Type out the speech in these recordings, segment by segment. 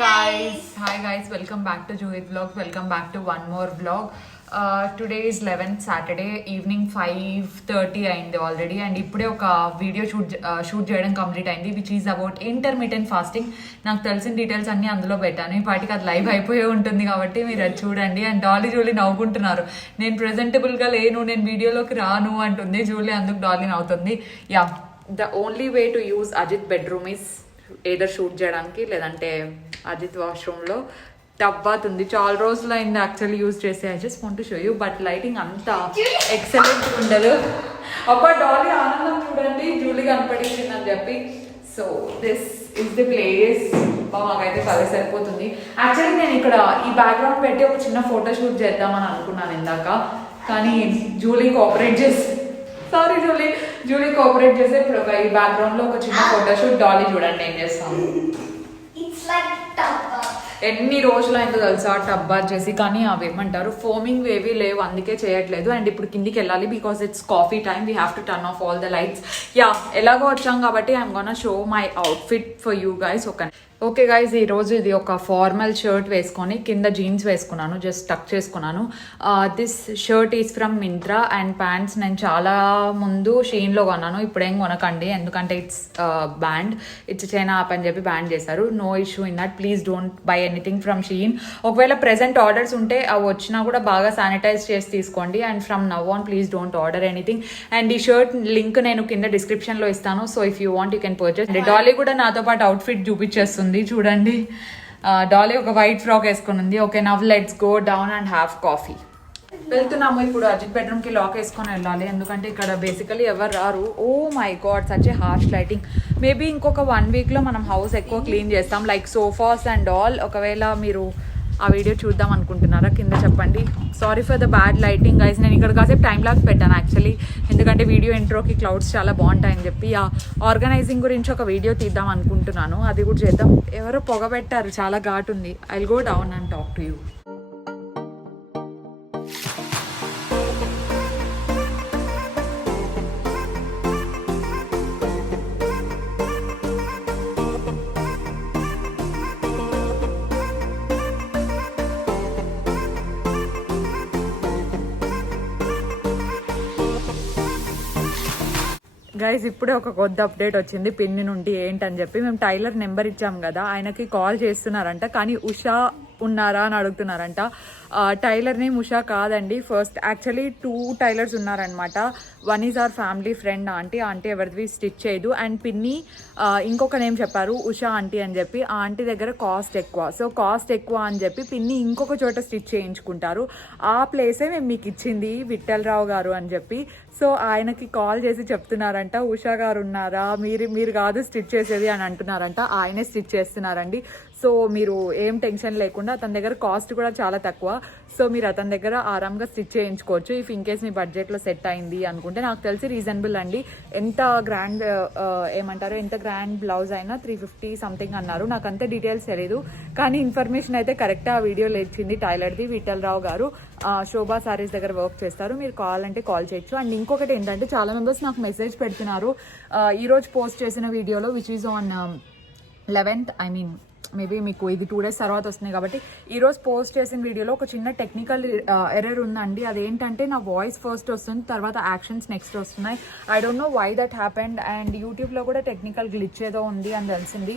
Hi guys, welcome back to Juhit Vlogs. Welcome back to one more vlog. Today is 11th Saturday evening 5:30 అయింది already and ఇప్పుడే ఒక video shoot చేయడం complete అయింది which is about intermittent fasting. నాకు తెలిసిన details అన్ని అందులో పెట్టాను. ఈ పాటికి అది లైవ్ అయిపోయి ఉంటుంది కాబట్టి మీరు అది చూడండి. అండ్ డాలీ జూలీ నవ్వుకుంటున్నారు, నేను ప్రెజెంటబుల్గా లేను, నేను వీడియోలోకి రాను అంటుంది జూలీ, అందుకు డాలీ నవ్వుతుంది. Yeah, the only way to use Ajit bedroom is either shoot చేయడానికి, లేదంటే అజిత్ వాష్రూమ్లో టబ్ బాత్ ఉంది. చాలా రోజులు అయింది యాక్చువల్లీ యూజ్ చేసి. I just want to show you, but lighting అంతా ఎక్సలెంట్ ఉండదు. అబ్బా డాలీ ఆనందం చూడండి, జూలీ కనపడింది అని చెప్పి. So this is the place. మాకైతే కలే సరిపోతుంది. యాక్చువల్లీ నేను ఇక్కడ ఈ బ్యాక్గ్రౌండ్ పెట్టి ఒక చిన్న ఫోటో షూట్ చేద్దామని అనుకున్నాను ఇందాక, కానీ జూలీ కోఆపరేట్ చేసి జూలీ కోఆపరేట్ చేసి ఇప్పుడు ఒక ఈ బ్యాక్గ్రౌండ్ లో ఒక చిన్న ఫోటోషూట్. డాలీ చూడండి ఏం చేస్తాను. ఎన్ని రోజులు అయిందో తెలుసా టబ్ బాత్ చేసి, కానీ అవి ఏమంటారు ఫోమింగ్ ఏవి లేవు, అందుకే చేయట్లేదు. అండ్ ఇప్పుడు కిందికి వెళ్ళాలి because it's coffee time, we have to turn off all the lights. Yeah, ఎలాగో వచ్చాం కాబట్టి I'm gonna show my outfit for you guys. Okay guys, ఈరోజు ఇది ఒక ఫార్మల్ షర్ట్ వేసుకొని కింద జీన్స్ వేసుకున్నాను, జస్ట్ టక్ చేసుకున్నాను. This shirt is from Myntra and pants నేను చాలా ముందు షీన్లో కొన్నాను. ఇప్పుడేం కొనకండి ఎందుకంటే it's banned, it's China app అని చెప్పి బ్యాన్ చేశారు. No issue in that, please don't buy anything from Shein. ఒకవేళ ప్రెజెంట్ ఆర్డర్స్ ఉంటే అవి వచ్చినా కూడా బాగా శానిటైజ్ చేసి తీసుకోండి. And from now on please don't order anything. And ఈ షర్ట్ లింక్ నేను కింద డిస్క్రిప్షన్లో ఇస్తాను, so if you want you can purchase. Dolly కూడా నాతో పాటు అవుట్ఫిట్ చూపించేస్తుంది చూడండి. డాలీ ఒక వైట్ ఫ్రాక్ వేసుకుని ఉంది. Okay, now let's go down and have coffee. వెళ్తున్నాము ఇప్పుడు అజిత్ బెడ్రూమ్ కి లాక్ వేసుకొని వెళ్ళాలి, ఎందుకంటే ఇక్కడ బేసికలీ ఎవరు రారు. Oh my God, such a harsh lighting. Maybe ఇంకొక 1 వీక్లో మనం హౌస్ ఎక్కువ క్లీన్ చేస్తాం, లైక్ సోఫాస్ అండ్ ఆల్. ఒకవేళ మీరు ఆ వీడియో చూద్దాం అనుకుంటున్నారా కింద చెప్పండి. Sorry for the bad lighting guys. నేను ఇక్కడ కాసేపు టైం లాగ్స్ పెట్టాను యాక్చువల్లీ, ఎందుకంటే వీడియో ఇంట్రోకి క్లౌడ్స్ చాలా బాగుంటాయని చెప్పి. ఆ ఆర్గనైజింగ్ గురించి ఒక వీడియో తీద్దాం అనుకుంటున్నాను, అది కూడా చేద్దాం. ఎవరో పొగ పెట్టారు, చాలా ఘాటు ఉంది. I will go down and talk to you. Guys, ఇప్పుడే ఒక కొత్త అప్డేట్ వచ్చింది పిన్ని నుండి. ఏంటని చెప్పి, మేము టైలర్ నెంబర్ ఇచ్చాం కదా, ఆయనకి కాల్ చేస్తున్నారంట, కానీ ఉషా ఉన్నారా అని అడుగుతున్నారంట. టైలర్ నేమ్ ఉషా కాదండి. ఫస్ట్ యాక్చువల్లీ 2 టైలర్స్ ఉన్నారనమాట. One is our family friend aunty ఎవరిది స్టిచ్ చేయదు. అండ్ పిన్ని ఇంకొక నేమ్ చెప్పారు ఉషా ఆంటీ అని చెప్పి. ఆ ఆంటీ దగ్గర కాస్ట్ ఎక్కువ, సో కాస్ట్ ఎక్కువ అని చెప్పి పిన్ని ఇంకొక చోట స్టిచ్ చేయించుకుంటారు. ఆ ప్లేసే మేము మీకు ఇచ్చింది విఠలరావు గారు అని చెప్పి. సో ఆయనకి కాల్ చేసి చెప్తున్నారంట, ఉషా గారు ఉన్నారా, మీరు కాదు స్టిచ్ చేసేది అని అంటున్నారంట. ఆయనే స్టిచ్ చేస్తున్నారండి. సో మీరు ఏం టెన్షన్ లేకుండా, అతని దగ్గర కాస్ట్ కూడా చాలా తక్కువ, సో మీరు అతని దగ్గర ఆరాంగా స్టిచ్ చేయించుకోవచ్చు. ఇఫ్ ఇన్ కేస్ మీ బడ్జెట్లో సెట్ అయింది అనుకుంటే. నాకు తెలిసి రీజనబుల్ అండి. ఎంత గ్రాండ్ ఎంత గ్రాండ్ బ్లౌజ్ అయినా 350 సంథింగ్ అన్నారు. నాకు అంత డీటెయిల్స్ తెలియదు, కానీ ఇన్ఫర్మేషన్ అయితే కరెక్ట్గా ఆ వీడియోలో ఇచ్చింది టైలర్ది. విఠలరావు గారు శోభా సారీస్ దగ్గర వర్క్ చేస్తారు, మీరు కావాలంటే కాల్ చేయొచ్చు. అండ్ ఇంకొకటి ఏంటంటే, చాలా మెంబర్స్ నాకు మెసేజ్ పెడుతున్నారు ఈరోజు పోస్ట్ చేసిన వీడియోలో, which is on 11th, I mean maybe మీకు ఇది 2 days తర్వాత వస్తుంది కాబట్టి. ఈరోజు పోస్ట్ చేసిన వీడియోలో ఒక చిన్న టెక్నికల్ ఎర్రర్ ఉందండి. అదేంటంటే, నా వాయిస్ ఫస్ట్ వస్తుంది, తర్వాత యాక్షన్స్ నెక్స్ట్ వస్తున్నాయి. I don't know why that happened. And యూట్యూబ్లో కూడా టెక్నికల్ గ్లిచ్ ఏదో ఉంది అని తెలిసింది.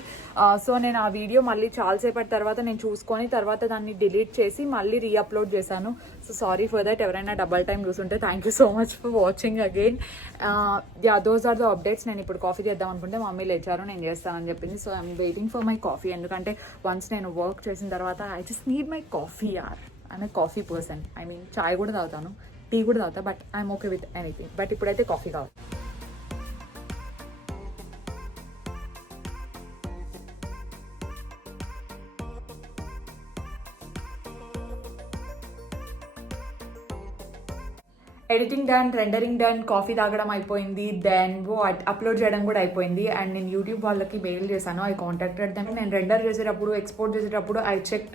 సో నేను ఆ వీడియో మళ్ళీ చాలాసేపటి తర్వాత నేను చూసుకొని తర్వాత దాన్ని డిలీట్ చేసి మళ్ళీ రీఅప్లోడ్ చేశాను. So sorry for that. ఎవరైనా డబల్ టైం చూసుంటే thank you so much for watching again. Yeah, those are the updates. నేను ఇప్పుడు కాఫీ చేద్దాం అనుకుంటే మమ్మీ లేచారు, నేను చేస్తానని చెప్పింది. So I'm waiting for my coffee, ఎందుకంటే వన్స్ నేను వర్క్ చేసిన తర్వాత I just need my coffee యార్. I'm a coffee person. I mean చాయ్ కూడా తాగుతాను, టీ కూడా తాగుతా, but I'm okay with anything. But ఇప్పుడైతే కాఫీ కావాలి. Editing done, rendering done, coffee తాగడం అయిపోయింది, దెన్ అప్లోడ్ చేయడం కూడా అయిపోయింది. అండ్ నేను యూట్యూబ్ వాళ్ళకి మెయిల్ చేశాను. I contacted them. నేను రెండర్ చేసేటప్పుడు, ఎక్స్పోర్ట్ చేసేటప్పుడు ఐ చెక్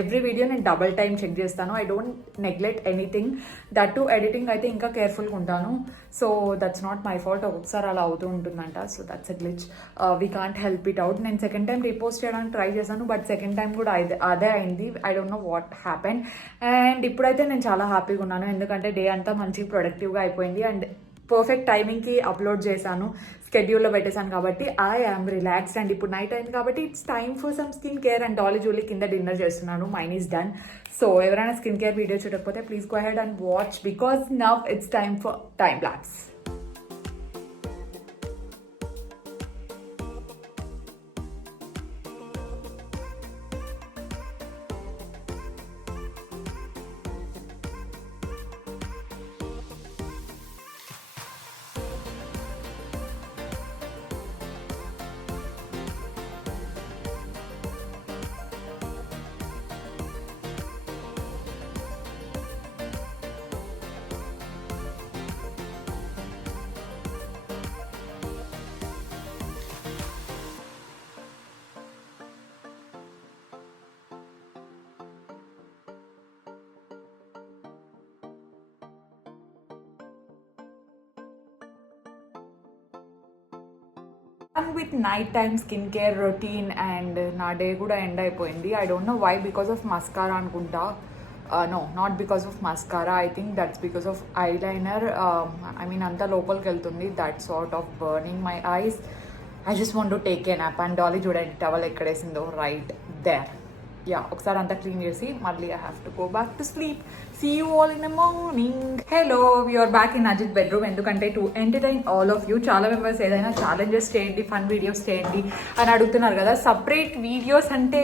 ఎవ్రీ వీడియో. నేను డబల్ టైం చెక్ చేస్తాను. I don't neglect anything. That to editing అయితే ఇంకా కేర్ఫుల్గా ఉంటాను. So that's not my fault. ఒక్కొక్కసారి అలా అవుతూ ఉంటుందంట. So that's a glitch. We can't help it out. నేను సెకండ్ టైం రీపోస్ట్ చేయడానికి ట్రై చేశాను, బట్ సెకండ్ టైం కూడా అదే అయింది. I don't know what happen. And ఇప్పుడైతే నేను చాలా హ్యాపీగా ఉన్నాను, ఎందుకంటే డే అంతా మంచి ప్రొడక్టివ్గా అయిపోయింది. అండ్ పర్ఫెక్ట్ టైమింగ్కి అప్లోడ్ చేశాను, స్కెడ్యూల్లో పెట్టేశాను కాబట్టి ఐ యామ్ రిలాక్స్డ్. అండ్ ఇప్పుడు నైట్ అయింది కాబట్టి it's time for some skin care. And Dolly Julie కింద డిన్నర్ చేస్తున్నాను. Mine is done. సో ఎవరైనా స్కిన్ కేర్ వీడియో చూడకపోతే please go ahead and watch, because now it's time for time lapse. With night time skin care routine. And నా day కూడా end అయిపోయింది. I don't know why, because of mascara అనుకుంటా. No, not because of mascara. I think that's because of eyeliner. I mean అంతా లోపలికి వెళ్తుంది. That sort of burning my eyes. I just want to take a nap. And Dolly చూడండి towel ఎక్కడేసిందో, right there. Yeah, ఒకసారి అంతా clean చేసి మళ్ళీ I have to go back to sleep. See you all in the morning. Hello, you're back in Ajith bedroom. ఎందుకంటే to entertain all of you. చాలా members ఏదైనా challenges చేయండి, ఫన్ వీడియోస్ చేయండి అని అడుగుతున్నారు కదా. సపరేట్ వీడియోస్ అంటే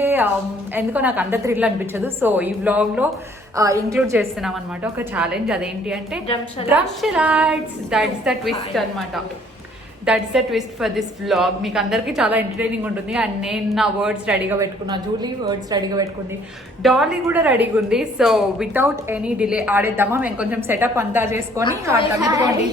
ఎందుకో నాకు అంత థ్రిల్ అనిపించదు. సో ఈ వ్లాగ్లో ఇంక్లూడ్ చేస్తున్నాం అనమాట ఒక ఛాలెంజ్. అదేంటి అంటే డ్రమ్ షెలాడ్స్. దట్స్ ద ట్విస్ట్ అనమాట. That's the twist for this vlog. మీకు అందరికీ చాలా ఎంటర్టైనింగ్ ఉంటుంది. అండ్ నేను నా వర్డ్స్ రెడీగా పెట్టుకున్నా, జూలీ వర్డ్స్ రెడీగా పెట్టుకుంది, డాలీ కూడా రెడీగా ఉంది. సో వితౌట్ ఎనీ డిలే ఆడేద్దామా? మేము కొంచెం సెటప్ అంతా చేసుకొని తగ్గుకోండి.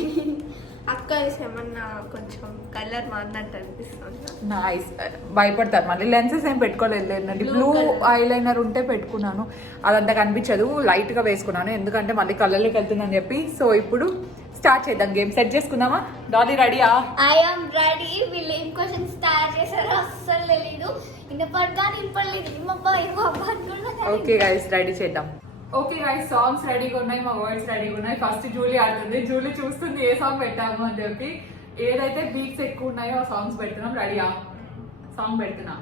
అక్క ఏమన్నా కొంచెం కలర్ మారినట్టు అనిపిస్తుంది. నైస్. భయపడతారు మళ్ళీ. లెన్సెస్ ఏం పెట్టుకోలేదు. బ్లూ ఐలైనర్ ఉంటే పెట్టుకున్నాను, అదంతా కనిపించదు. లైట్గా వేసుకున్నాను ఎందుకంటే మళ్ళీ కలర్లోకి వెళ్తుందని చెప్పి. సో ఇప్పుడు స్టార్ట్ చేద్దాం. గేమ్ సెట్ చేసుకుందామా? డాలీ రెడీయా? I am ready. వీళ్ళు ఏం క్వశ్చన్ స్టార్ట్ చేశారో అస్సలు తెలీదు. ఓకే గైస్, రెడీ చేద్దాం. ఓకే గైస్, సాంగ్స్ రెడీగా ఉన్నాయి, మా వర్డ్స్ రెడీగా ఉన్నాయి. ఫస్ట్ జూలీ ఆడుతుంది. జూలీ చూస్తుంది ఏ సాంగ్ పెట్టాము అని చెప్పి. ఏదైతే బీట్స్ ఎక్కువ ఉన్నాయో ఆ సాంగ్స్ పెడుతున్నాం. రెడీయా? సాంగ్ పెడుతున్నా.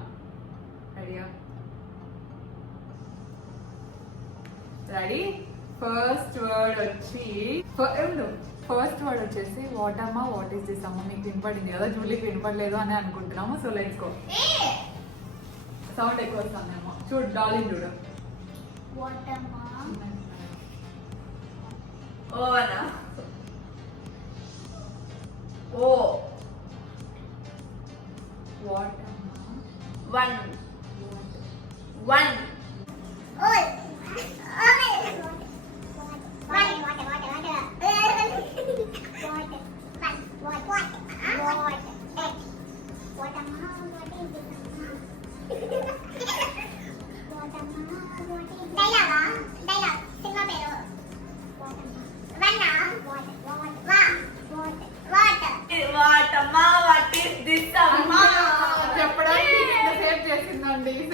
రెడీయా? రెడీ? ఫస్ట్ వర్డ్ వచ్చేసి వాట్ అమ్మా, వాట్ ఈస్ దిస్ అమ్మ. మీకు వినపడింది కదా, జూలీకి వినపడలేదు అని అనుకుంటున్నాము. So let's go. సౌండ్ ఎక్కువ వస్తుందేమో. చూడు డాలీ, చూడు.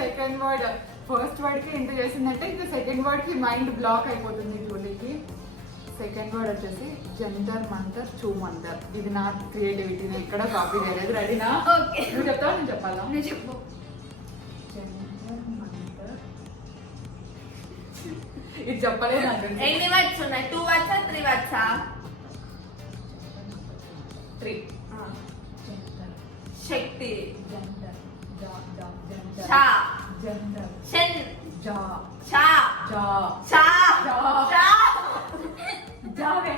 సెకండ్ వర్డ్, ఫస్ట్ వర్డ్ కి ఇంత చేసిందంటే ఇంకా సెకండ్ వర్డ్ కి మైండ్ బ్లాక్ అయిపోతుంది జూలీకి. సెకండ్ వర్డ్ వచ్చేసి జంతర్ మంతర్ చూ మంతర్. ఇది నా క్రియేటివిటీ, నేను ఎక్కడ కాపీ చేయలేదు. రెడీనా? నువ్వు చెప్తావా నేను చెప్పాలా? చెప్పు. జంతర్ మంతర్. ఇది చెప్పలేదు నాకు. ఎన్ని వర్డ్స్ ఉన్నాయి? 2 వర్డ్సా 3 వర్డ్సా? 3. శక్తి. జంతర్ షా. జంతర్ షన్. జా. షా. జా. షా. జా. షా. జావే.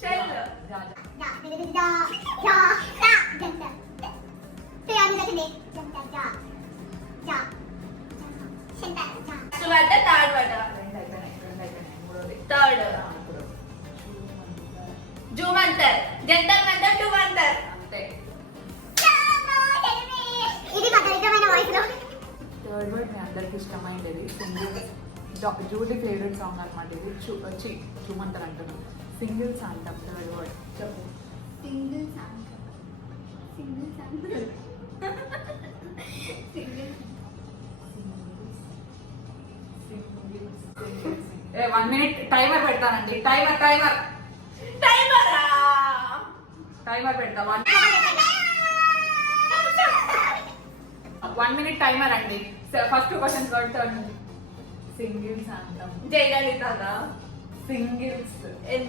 షెల్. జా. Third word. థర్డ్. అంటారు, జంతర్ మంతర్ 2 అంటారు. అంతే. ఇది మా దరిద్రమైన వాయిస్ లో. థర్డ్ వర్డ్ మీ అందరికి ఇష్టమైనది సింగిల్ జూడీ ఫేవరెట్ సాంగ్ అనమాట ఇది. చూమంతలు అంటున్నాం. సింగిల్స్ అంటాం థర్డ్ వర్డ్. చెప్పు. Single song. Single song. Single 1 minute timer పెడతానండి. టైమర్ పెడతా. 1 minute టైమర్ అండి. ఫస్ట్ క్వశ్చన్ థర్డ్ సింగిల్స్ అంటాం. జయలలితనా? సింగిల్స్ ఎన్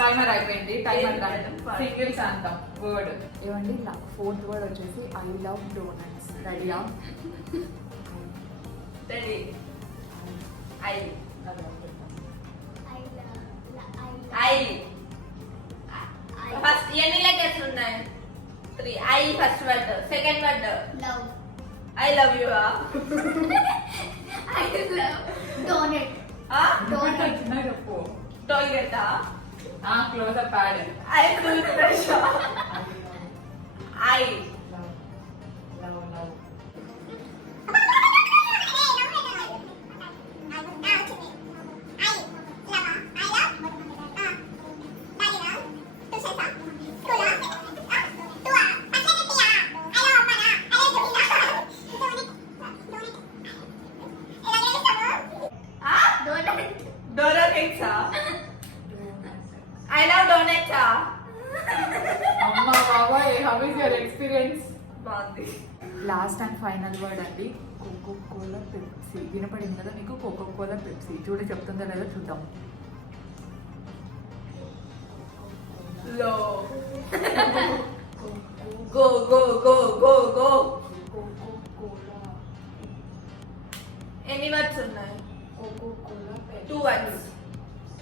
టైమర్ అయిపోయింది. టైమర్ సింగిల్స్ అంటాం వర్డ్. ఏమండి ఫోర్త్ వర్డ్ వచ్చేసి ఐ లవ్ డోనట్స్. రెడీయా? రెడీ. ఐ ఫస్ట్ ఎన్ని లెటర్స్ ఉన్నాయి? 3. I first word. Second word love. I love you. I love donut. చెప్పు. Toilet. Close up pad. I tooth brush. I donuts. I love donuts. అమ్మా బాబాయ్, how is your experience? బాగుంది. Last and final word అండి coco Kola Pepsi. వినపడింది కదా మీకు? Coco Kola Pepsi. చూడు చెప్తుందో లేదో చూద్దాం. లో go go go go go. Coco cola. ఎన్ని వర్డ్స్ ఉన్నాయి? Coco Kola Pepsi. 2 words.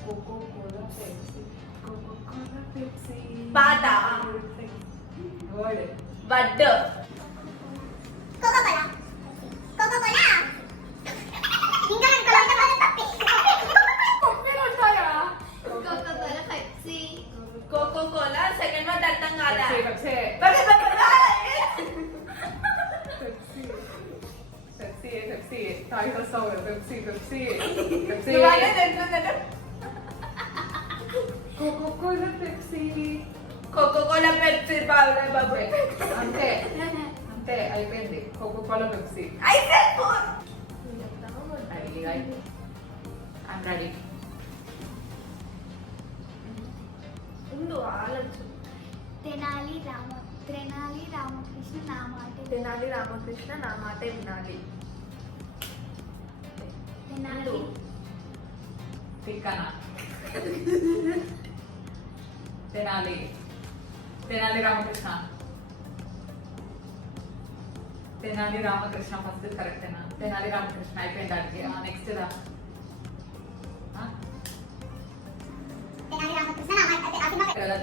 Coco Kola Pepsi. Cocoa Kola Pepsi. పాట. వర్డ్. బడ్. కోకోకోలా. కోకోకోలా. ఇంకా coco cola Pepsi. Coco cola second word అర్థం కాదా? పెప్సీ. తాగి వస్తావు కదా. Pepsi Pepsi Pepsi. Cocoa Kola Pepsi. Coca Cola Pepsi బాబు బాబు. అంతే అంతే అయిపోయింది. Coca Kola Pepsi. అయితే ఐమ్ రెడీ. ఉండు ఆలోచన. తెనాలి రామకృష్ణ నా మాట తెనాలి రామకృష్ణ నా మాట వినాలి. తెనాలి తిక్కన. తెనాలి. తెనాలి రామకృష్ణ. తెనాలి రామకృష్ణ ఫస్ట్ కరెక్టేనా? తెనాలి రామకృష్ణ అయిపోయింది. దానికి నెక్స్ట్ రా.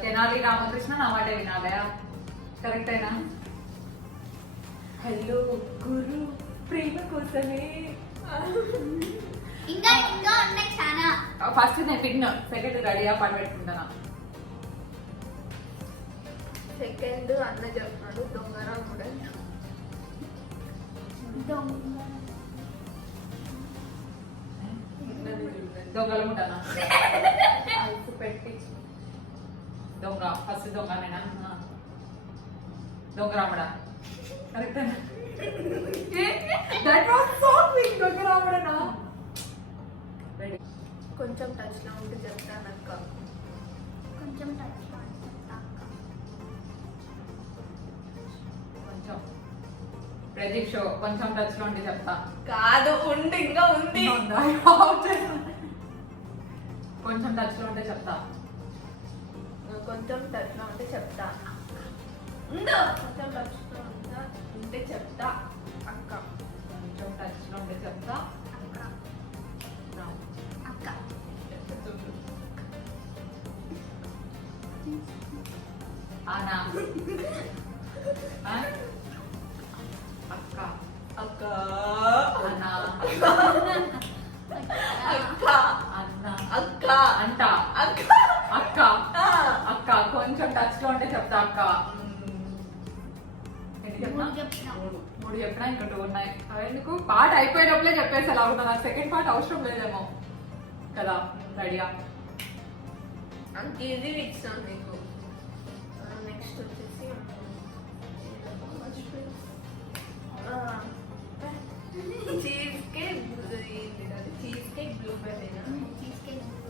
తెనాలి రామకృష్ణ నా మాట వినాలయా? కరెక్టేనా? హలో గురు ప్రేమ కోసమే. ఇంకా ఉన్నాయి చాలా. ఫస్ట్ నేను పిన్, సెకండ్ రెడీగా పాట పెట్టుకుంటానా? సెకండ్ అన్న చెప్తున్నాడు దొంగరా కూడా. దొంగలు ఉంటానా? ఐసు పెట్టి దొంగ. ఫస్ట్ దొంగనేనా? దొంగ రాముడా. కరెక్టేనా? That was so quick. దొంగ రాముడనా? రెడీ. కొంచెం టచ్ లో ఉంటే చెప్తాను అక్క. కొంచెం టచ్ లో చెప్తా. కొంచెం ప్రదీప్ షో కొంచెం టచ్ లో ఉంటే చెప్తా. కాదు ఉండి ఇంకా ఉంది. కొంచెం టచ్ లో ఉంటే చెప్తా. కొంచెం టచ్ లో ఉంటే చెప్తా. ఉండు. కొంచెం టచ్ లో ఉంటే చెప్తా అక్క. కొంచెం టచ్ లో ఉంటే చెప్తా. అక్క అనా ఆ? అక్క అక్క అనా అక్క అన్న అక్క అంట అక్క అక్క అక్క కొంచెం టచ్ లో ఉంటే చెప్తా అక్క ఎన్ని చెప్పినా? మూడు చెప్పినా ఇంకా 2 ఉన్నాయి. అవి ఎందుకు పాట అయిపోయేటప్పుడే చెప్పేసి అలా అవుతుంది. నాకు సెకండ్ పార్ట్ అవసరం లేదేమో కదా. రెడీయా? అంత ఈజీ ఇచ్చాను మీకు. నెక్స్ట్ వచ్చేసి cheese cake blueberry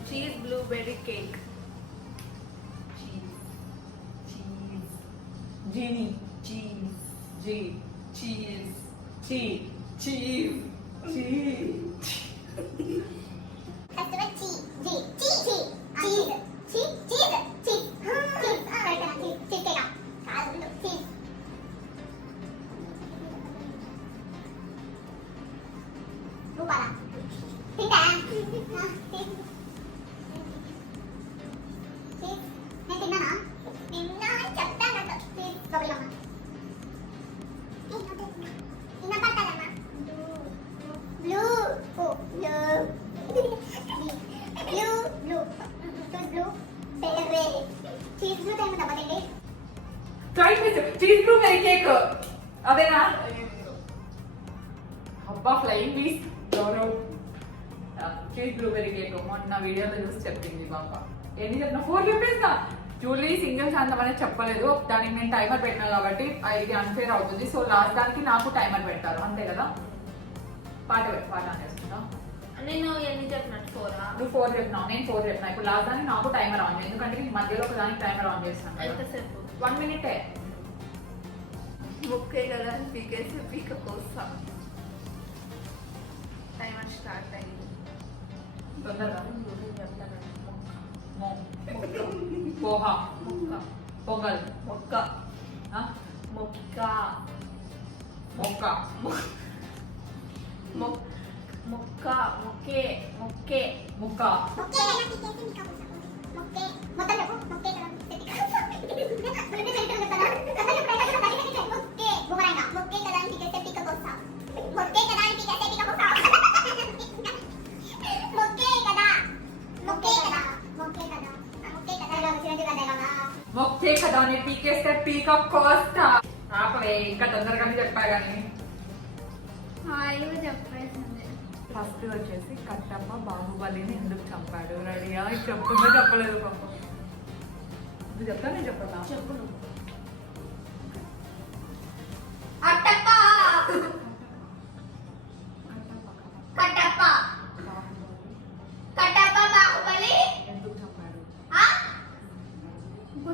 cheese blueberry cake జీని చీజ్ జీ చీజ్ చీ చీజ్ చీ చీజ్ బ్లూబెర్రీ కేక్ అదేనా? అబ్బా flying piece Gaurav. Cheese blueberry cake మొన్న వీడియోలో చూసి చెప్పింది పాప. ఎన్ని చెప్పిన 4 చెప్పేస్తా. జూలీ సింగిల్ శాంతం అనేది చెప్పలేదు. దానికి నేను టైమర్ పెట్టినా కాబట్టి ఇది అన్ఫేర్ అవుతుంది. సో లాస్ట్ దానికి నాకు టైమర్ పెడతారు అంతే కదా. పాట ఆన్ చేస్తుందా? నేను ఎన్ని చెప్పినట్టు 4 నువ్వు 4 చెప్పినావు, నేను 4 చెప్పినా. ఇప్పుడు లాస్ట్ దానికి నాకు టైమర్ ఆన్ చేయాలి. ఎందుకంటే నేను మధ్యలో ఒక దానికి టైమర్ ఆన్ చేస్తాను. ఎంతసేపు? 1 మినిటే. ముక్కే కదా పీకేసి పీక కోస్తా. టైమర్ స్టార్ట్ అయింది. తొందరగా చెప్తాను. పోహా మొక్క పొంగల్ మొక్క ఆ? మొక్క మొక్క మొక్క మొక్కే మొక్కే ముక్క మొక్కే కదా అని పీకేస్తే పీక కోస్తా. ఆపవే ఇంకా తొందరగానే చెప్పా కానీ. ఫస్ట్ వచ్చేసి కట్టప్ప బాహుబలిని ఎందుకు చంపాడు? రెడీయా? చెప్తుందో చెప్పలేదు పాపం. నువ్వు చెప్తా నేను చెప్పదా? చెప్పు అట్టప్ప కట్టప్ప కట్టప్ప బాహుబలి ఎందుకు చంపాడు? ఎందుకు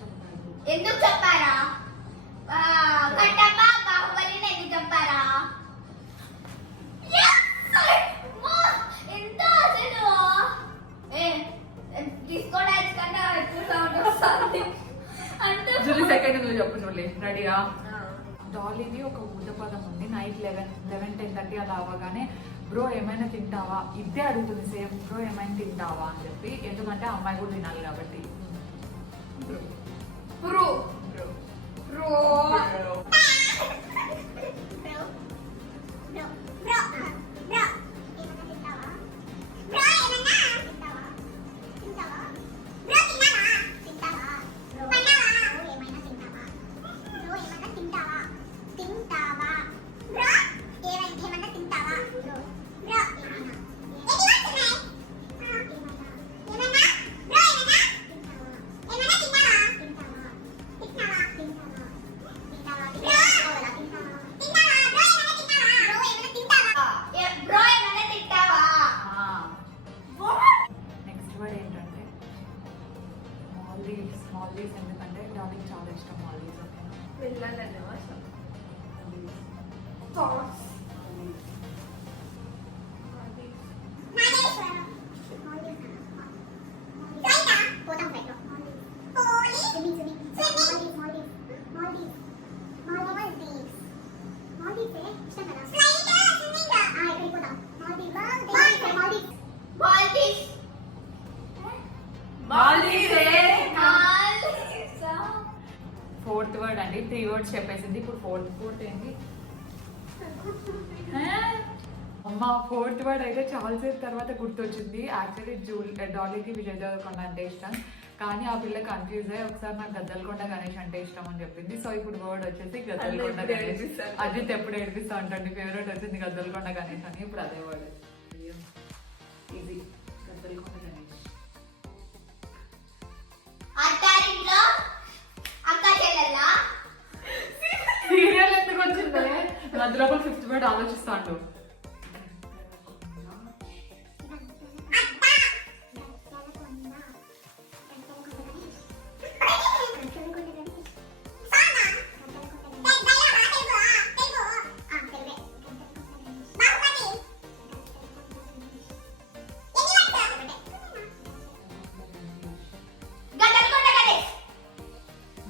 చంపాడు? ఎందుకు చెప్పారా? కట్టప్ప బాహుబలిని ఎందుకు చెప్పారా? ఎంత అసలు తీసుకోవడానికి కన్నా ఎక్కువ సౌండ్ వస్తుంది అంటే జూలీ సెకండ్ నువ్వు చెప్పు జూలీ. రెడీయా? డాలీది ఒక ఊత పదం ఉంది. నైట్ 11-10:30 అలా అవ్వగానే బ్రో ఏమైనా తింటావా ఇదే అడుగుతుంది. సేమ్ బ్రో ఏమైనా తింటావా అని చెప్పి. ఎందుకంటే ఆ అమ్మాయి కూడా తినాలి కాబట్టి. Bro bro bro next word ఏంటంటే మాల్దీవ్స్. మాల్దీవ్స్ ఎందుకంటే డాలీకి చాలా ఇష్టం మాల్దీవ్స్. వెళ్ళాలండి వర్షం మాల్దీవ్స్ 4th వర్డ్ అండి. 3 వర్డ్స్ చెప్పేసింది. ఇప్పుడు ఫోర్త్ ఏంటి అమ్మ? 4th వర్డ్ అయితే చాలాసేపు తర్వాత గుర్తొచ్చింది. యాక్చువల్లీ డాలీకి విజయ్ దేవరకొండ అంటే ఇష్టం, కానీ ఆ పిల్ల కన్ఫ్యూజ్ అయ్యి ఒకసారి నాకు గద్దలకొండ గణేష్ అంటే ఇష్టం అని చెప్పింది. సో ఇప్పుడు వర్డ్ వచ్చేసి గద్దలకొండ గణేష్. అజిత్ ఎప్పుడు ఏడిపిస్తా ఉంటుంది, ఫేవరెట్ వచ్చింది గద్దలకొండ గణేష్ అని. ఇప్పుడు అదే word easy, Gaddalakonda Ganesh. Serial ఎందుకు వచ్చింది? మధ్యలో 5th వర్డ్ ఆలోచిస్తాడు.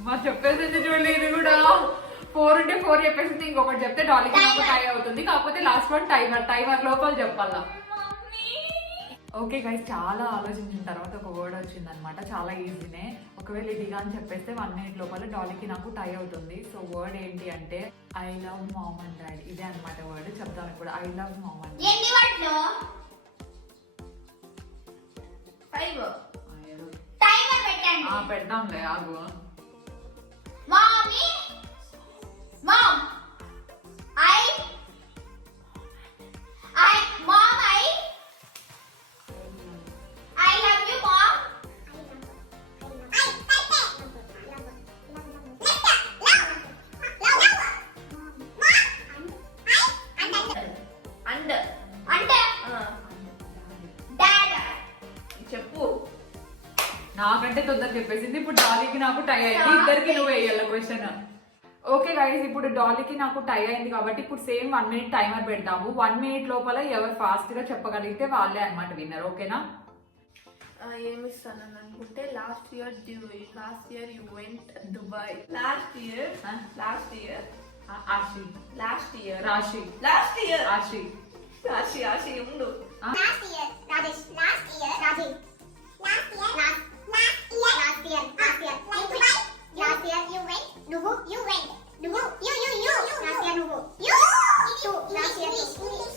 మా చెప్పేసింది చూడండి, ఇది కూడా 4 ఉంటే 4 చెప్పేసింది. ఇంకొకటి చెప్తే డాలీకి నాకు టై అవుతుంది. కాకపోతే లాస్ట్ వన్ టైమర్ లోపల చెప్పాలా. ఓకే గైస్, చాలా ఆలోచించిన తర్వాత ఒక వర్డ్ వచ్చింది అనమాట. చాలా ఈజీనే. ఒకవేళ ఇదిగా అని చెప్పేస్తే 1 minute లోపల డాలీకి నాకు టై అవుతుంది. సో వర్డ్ ఏంటి అంటే I love mom and daddy. ఇదే అనమాట వర్డ్. చెప్తాను ఇప్పుడు. ఐ లవ్ మామ్ అండ్ పెడతాంలే ఆగు. Mommy, mom, I love you, mom. చెప్పు. నాకంటే తొందరగా చెప్పేసింది. ఇప్పుడు డాలీకి నాకు టై అయింది. ఇద్దరికి నువ్వు వేయాల క్వశ్చన్. ఓకే గైస్, ఇప్పుడు డాలీకి నాకు టై అయింది కాబట్టి ఇప్పుడు సేమ్ 1 minute టైమర్ పెడతాము. 1 minute లోపల ఎవరు ఫాస్ట్ గా చెప్పగలిగితే వాళ్ళే అనమాట విన్నర్. ఓకేనా? ఏమిస్తాను అనుకుంటే last year you went Dubai. Last year Ashi. రాశి ఉండు. Last year, Rajesh. Last year, Rajesh. Last year. Last year, you went. Nuvu, you went. Nuvu, you. Last year, Nuvu. You. Last year, you.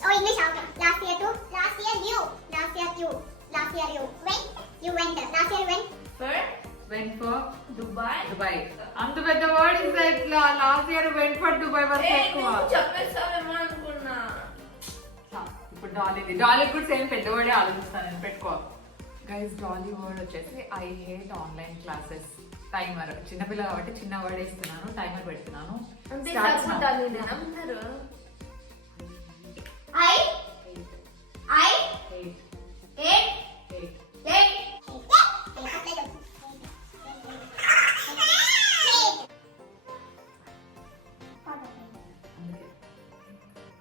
Oh, English out. Last year, two. Last year, you. Last year, you. Last year, you. Went. You went. Last year, you went. Went for Dubai. అంత పెద్ద word is ఇట్లా. Last year went for Dubai వరకు ఎక్కువ చెప్పేస్తావేమో అనుకున్నా. ఇప్పుడు Dolly కూడా same పెద్ద వర్డే ఆలోచిస్తాను నేను. పెట్టుకో గైస్. డాలీ వర్డ్ వచ్చేసి I hate online classes. Timer. చిన్నపిల్ల కాబట్టి చిన్న వర్డ్ ఇస్తున్నాను. టైమర్ పెడుతున్నాను.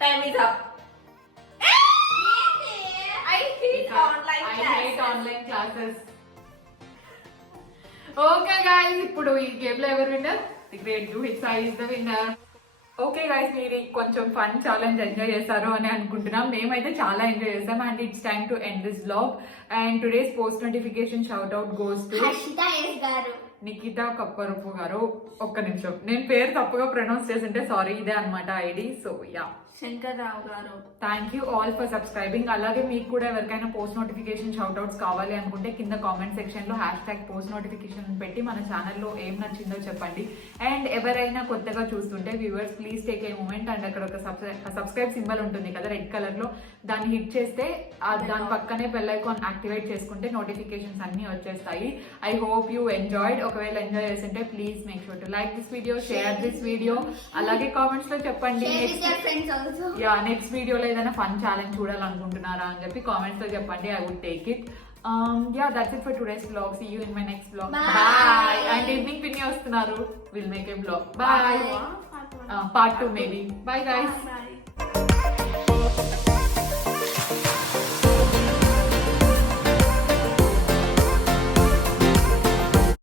Time is up. I hate online classes. Okay guys, ఇప్పుడు ఈ గేమ్ లో ఎవరు winner? The great Juhith Sai is the winner. Okay guys, మీరు కొంచెం ఫన్ ఛాలెంజ్ ఎంజాయ్ చేస్తారు అని అనుకుంటున్నాం. మేమైతే చాలా ఎంజాయ్ చేస్తాం. And it's time to end this vlog. And today's post notification shout out goes to Nikita Kapparapu garu. ఒక్క నిమిషం, నేను పేరు తప్పుగా ప్రొనౌన్స్ చేసింటే సారీ. ఇదే అనమాట ఐడి. సో యా, శంకర్రావు గారు. Thank you all for subscribing. అలాగే మీకు కూడా ఎవరికైనా పోస్ట్ నోటిఫికేషన్ షౌట్అవుట్స్ కావాలి అనుకుంటే కింద కామెంట్ సెక్షన్ లో #పోస్ట్ నోటిఫికేషన్ పెట్టి మన ఛానల్లో ఏం నచ్చిందో చెప్పండి. అండ్ ఎవరైనా కొత్తగా చూస్తుంటే viewers please take a moment. And అక్కడ ఒక సబ్స్క్రైబ్ సింబల్ ఉంటుంది కదా రెడ్ కలర్ లో, దాన్ని హిట్ చేస్తే దాని పక్కనే బెల్ ఐకాన్ యాక్టివేట్ చేసుకుంటే నోటిఫికేషన్స్ అన్ని వచ్చేస్తాయి. I hope you enjoyed. ఒకవేళ ఎంజాయ్ చేస్తుంటే please make sure to like this video, share this video. అలాగే కామెంట్స్ లో చెప్పండి నెక్స్ట్ వీడియోలో ఏదైనా ఫన్ ఛాలెంజ్ చూడాలనుకుంటున్నారా అని చెప్పి కామెంట్స్ లో చెప్పండి. I would take it. That's it for today's vlog. See you in my next vlog. Bye. And evening Pinny వస్తున్నారు. We'll make a vlog. Bye. Part 2 maybe. Bye guys.